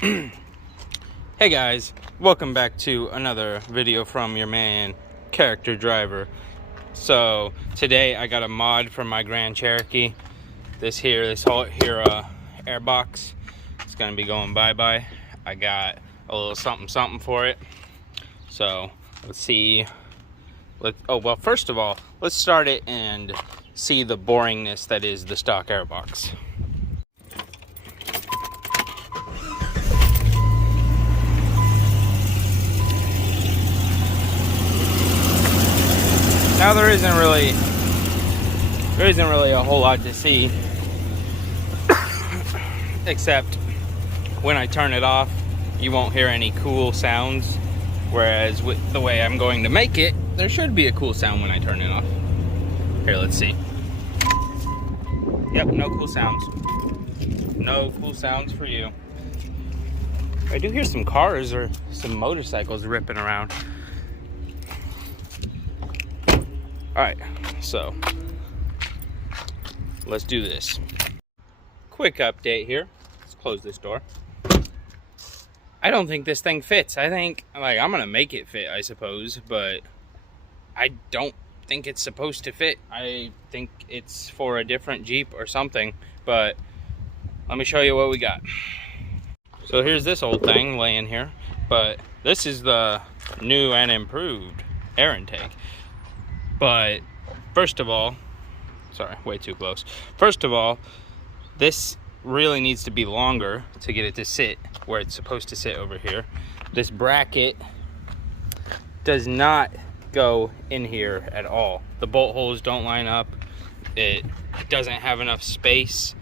Hey guys, welcome back to another video from your man Character Driver. So today I got a mod for my Grand Cherokee. This whole airbox, it's gonna be going bye-bye. I got a little something for it. So let's see. Well, first of all, let's start it and see the boringness that is the stock airbox. Now there isn't really a whole lot to see, except when I turn it off, you won't hear any cool sounds. Whereas with the way I'm going to make it, there should be a cool sound when I turn it off. Here, let's see. Yep, no cool sounds. No cool sounds for you. I do hear some cars or some motorcycles ripping around. Alright, so let's do this. Quick update here. Let's close this door. I don't think this thing fits. I think, I'm gonna make it fit, I suppose, but I don't think it's supposed to fit. I think it's for a different Jeep or something, but let me show you what we got. So here's this old thing laying here, but this is the new and improved air intake. But first of all, sorry, way too close. First of all, this really needs to be longer to get it to sit where it's supposed to sit over here. This bracket does not go in here at all. The bolt holes don't line up. It doesn't have enough space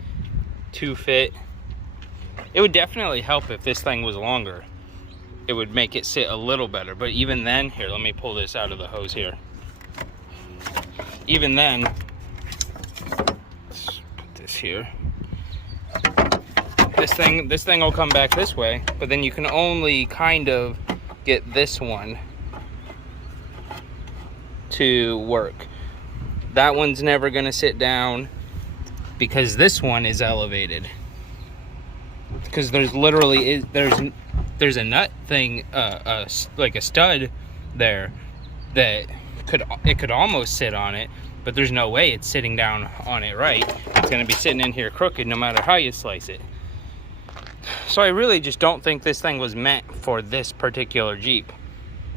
to fit. It would definitely help if this thing was longer. It would make it sit a little better, but even then, here, let me pull this out of the hose here. Even then, let's put this here. This thing will come back this way, but then you can only kind of get this one to work. That one's never gonna sit down because this one is elevated. Because there's literally there's a nut thing, like a stud there that it could almost sit on it, but there's no way it's sitting down on it right. It's gonna be sitting in here crooked no matter how you slice it. So I really just don't think this thing was meant for this particular Jeep.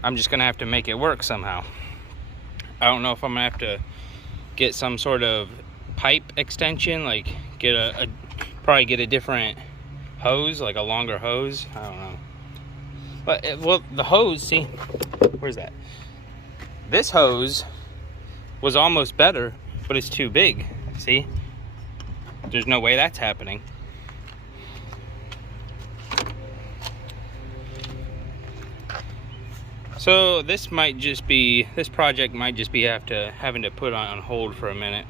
I'm just gonna have to make it work somehow. I don't know if I'm gonna have to get some sort of pipe extension, like probably get a different hose, like a longer hose. I don't know. But well, the hose, see, where's that? This hose was almost better, but it's too big. See? There's no way that's happening. So this project might just be having to put on hold for a minute.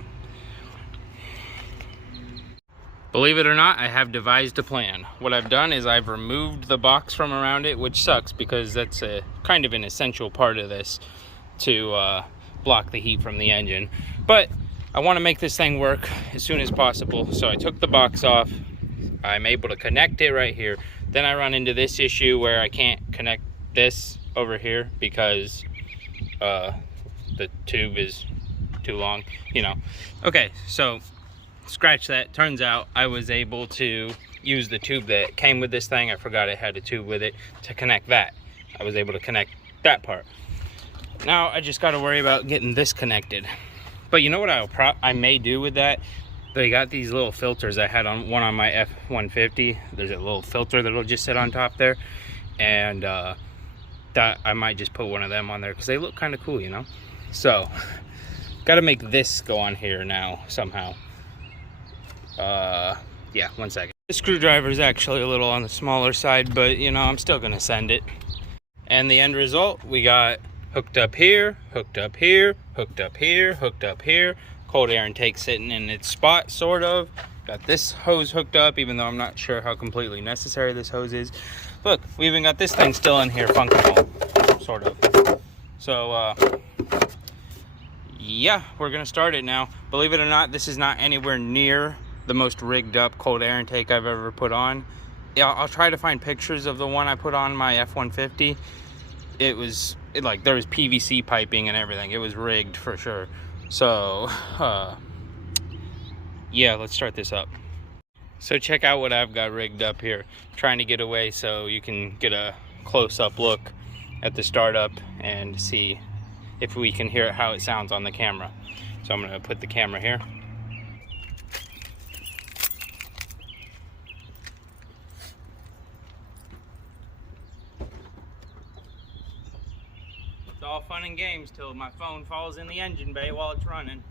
Believe it or not, I have devised a plan. What I've done is I've removed the box from around it, which sucks because that's a kind of an essential part of this to block the heat from the engine. But I want to make this thing work as soon as possible. So I took the box off. I'm able to connect it right here. Then I run into this issue where I can't connect this over here because the tube is too long, you know. Okay, so scratch that. Turns out I was able to use the tube that came with this thing. I forgot it had a tube with it to connect that. I was able to connect that part. Now I just got to worry about getting this connected. But you know what I may do with that? They got these little filters. I had one on my F-150. There's a little filter that'll just sit on top there, and that I might just put one of them on there because they look kind of cool, you know. So got to make this go on here now somehow. Yeah, 1 second. The screwdriver is actually a little on the smaller side, but you know, I'm still gonna send it. And the end result, we got hooked up here, hooked up here, hooked up here, hooked up here. Cold air intake sitting in its spot, sort of. Got this hose hooked up, even though I'm not sure how completely necessary this hose is. Look, we even got this thing still in here functional, sort of. So, yeah, we're gonna start it now. Believe it or not, this is not anywhere near the most rigged up cold air intake I've ever put on. Yeah, I'll try to find pictures of the one I put on my F-150. There was PVC piping and everything. It was rigged for sure. So, yeah, let's start this up. So check out what I've got rigged up here. Trying to get away so you can get a close-up look at the startup and see if we can hear how it sounds on the camera. So I'm gonna put the camera here. It's all fun and games till my phone falls in the engine bay while it's running.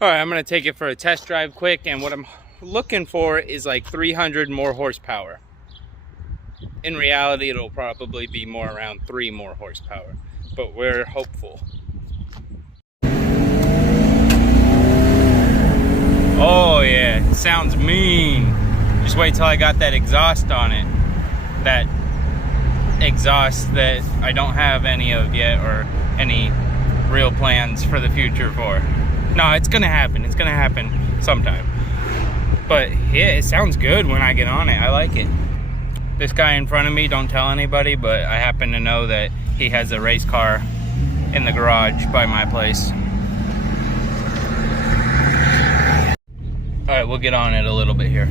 All right, I'm gonna take it for a test drive quick, and what I'm looking for is like 300 more horsepower. In reality, it'll probably be more around 3 more horsepower, but we're hopeful. Oh yeah, it sounds mean. Just wait till I got that exhaust on it. That exhaust that I don't have any of yet, or any real plans for the future for. No, it's gonna happen. It's gonna happen sometime. But yeah, it sounds good when I get on it. I like it. This guy in front of me, don't tell anybody, but I happen to know that he has a race car in the garage by my place. All right, we'll get on it a little bit here.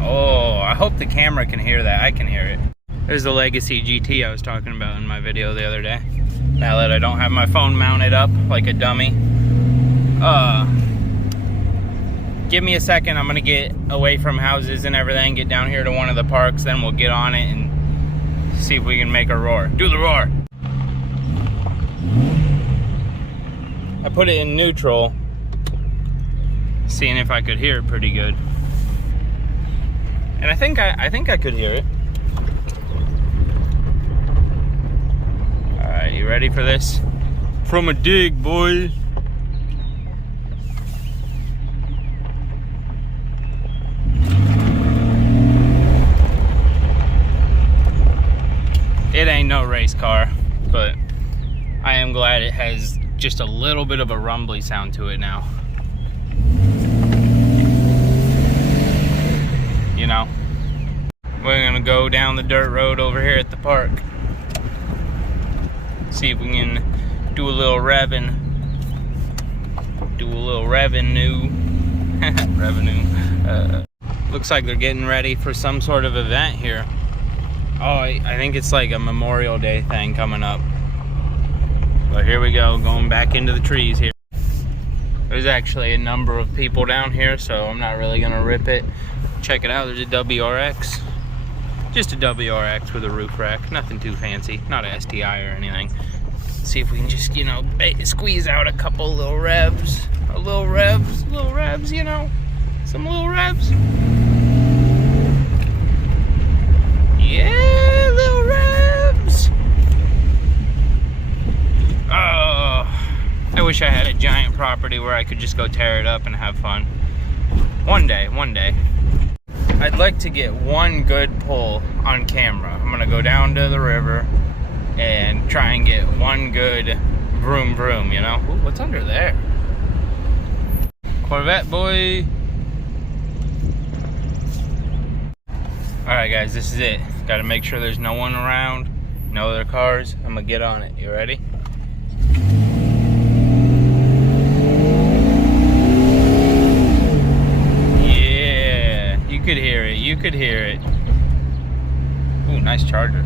Oh, I hope the camera can hear that. I can hear it. There's the Legacy GT I was talking about in my video the other day. Now that I don't have my phone mounted up like a dummy. Give me a second. I'm gonna get away from houses and everything, get down here to one of the parks, then we'll get on it and see if we can make a roar. Do the roar. I put it in neutral, seeing if I could hear it pretty good. And I think I could hear it. All right, you ready for this? From a dig, boy. It ain't no race car, but I am glad it has just a little bit of a rumbly sound to it now. You know, we're gonna go down the dirt road over here at the park. See if we can do a little revving. Do a little revenue. Revenue. Looks like they're getting ready for some sort of event here. Oh, I think it's like a Memorial Day thing coming up. But here we go, going back into the trees here. There's actually a number of people down here, so I'm not really gonna rip it. Check it out, there's a WRX. Just a WRX with a roof rack, nothing too fancy, not a STI or anything. Let's see if we can just, you know, squeeze out a couple little revs. Little revs, you know, some little revs. Yeah, little revs. Oh, I wish I had a giant property where I could just go tear it up and have fun. One day. I'd like to get one good pull on camera. I'm gonna go down to the river and try and get one good vroom vroom, you know? Ooh, what's under there? Corvette boy. Alright guys, this is it. Gotta make sure there's no one around, no other cars. I'm gonna get on it. You ready? Yeah, you could hear it. Ooh, nice charger.